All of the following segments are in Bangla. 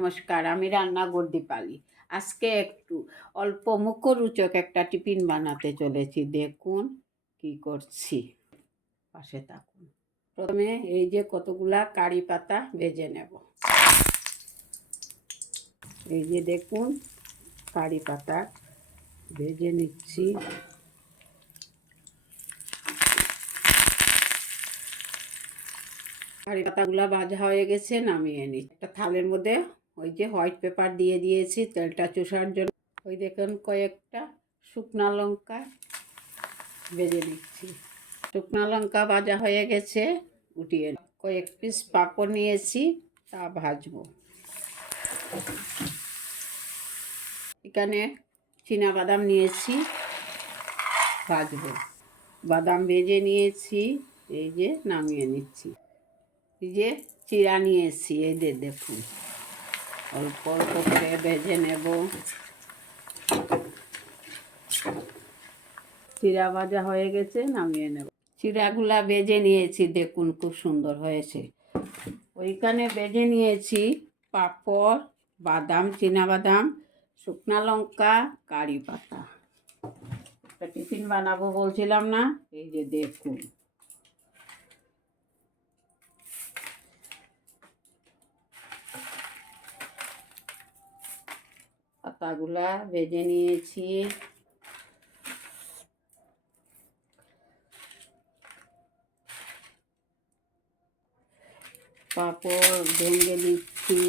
নমস্কার, আমি রান্নাঘর দীপালি। আজকে একটু অল্প মুখরোচক একটা টিফিন বানাতে চলেছি। দেখুন কি করছি, পাশে থাকুন। প্রথমে এই যে কতগুলা কারি পাতা ভেজে নেব। এই যে দেখুন কারি পাতা ভেজে নিচ্ছি। কারি পাতাগুলা ভাজা হয়ে গেছে, নামিয়ে নিচ্ছি। একটা থালের মধ্যে ওই যে হোয়াইট পেপার দিয়ে দিয়েছি তেলটা চুষার জন্য। ওই দেখুন কয়েকটা শুকনো লঙ্কা ভেজে নিচ্ছি। শুকনো লঙ্কা ভাজা হয়ে গেছে, উঠিয়ে কয়েক পিস পাঁপড় নিয়েছি, তা ভাজবো। এখানে বাদাম নিয়েছি, ভাজবো। বাদাম ভেজে নিয়েছি, এই যে নামিয়ে নিচ্ছি। এই যে চিড়া নিয়েছি, এই যে দেখুন অল্প অল্প করে ভেজে নেব। চিড়া ভাজা হয়ে গেছে, নামিয়ে নেব। চিড়াগুলা ভেজে নিয়েছি, দেখুন খুব সুন্দর হয়েছে। ওইখানে ভেজে নিয়েছি পাঁপড়, বাদাম, বাদাম, শুকনা লঙ্কা, কারি পাতা। একটা টিফিন বানাবো বলছিলাম না, এই যে দেখুন। পাতাগুলা ভেজে নিয়েছি। পাঁপড় ভেঙে দিচ্ছি,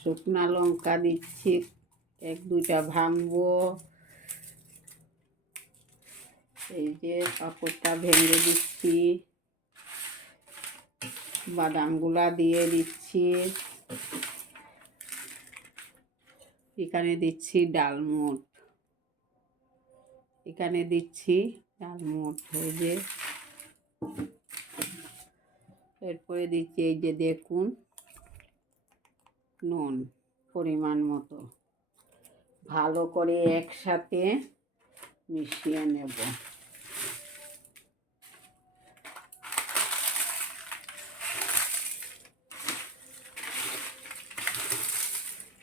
শুকনা লঙ্কা দিচ্ছি, এক দুইটা ভাঙবো। এই যে পাঁপড়টা ভেঙে দিচ্ছি, বাদামগুলা দিয়ে দিচ্ছি। এখানে দিচ্ছি ডালমুট, এখানে দিচ্ছি ডালমুট। এই যে এরপরে দিচ্ছি এই যে দেখুন নুন পরিমাণ মতো। ভালো করে একসাথে মিশিয়ে নেব।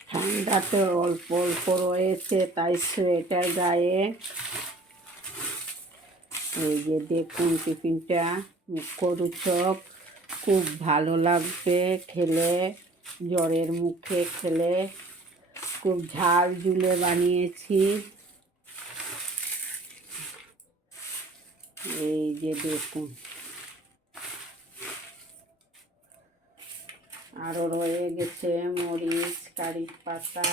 ঠান্ডা তো অল্প অল্প রয়েছে, তাই সোয়েটার গায়ে। এই যে দেখুন টিফিনটা মুখরোচক, খুব ভালো লাগবে খেলে। জ্বরের মুখে খেলে খুব ঝাল ঝুলে বানিয়েছি। এই যে দেখুন আরও রয়ে গেছে মরিচ, কারি পাতা,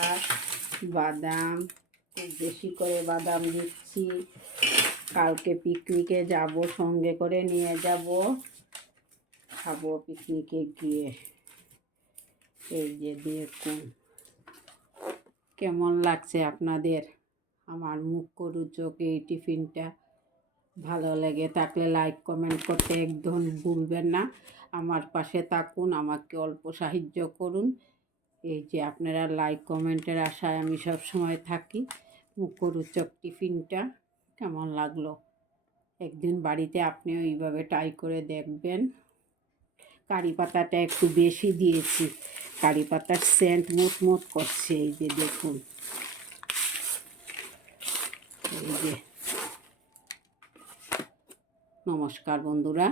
বাদাম। খুব বেশি করে বাদাম দিচ্ছি। কালকে পিকনিকে যাব, সঙ্গে করে নিয়ে যাব, খাবো পিকনিকে গিয়ে। এই যে দেখুন কেমন লাগছে আপনাদের আমার মুখরোচক এই টিফিনটা। ভালো লেগে থাকলে লাইক কমেন্ট করতে একদম ভুলবেন না। আমার পাশে থাকুন, আমাকে অল্প সাহায্য করুন। এই যে আপনারা লাইক কমেন্টের আশায় আমি সব সময় থাকি। মুখরোচক টিফিনটা কেমন লাগলো একদিন বাড়িতে আপনিও এইভাবে ট্রাই করে দেখবেন। কারি পাতাটা একটু বেশি দিয়েছি, কারি পাতার সেন্ট মুট করছে। এই যে দেখুন, এই যে। নমস্কার বন্ধুরা।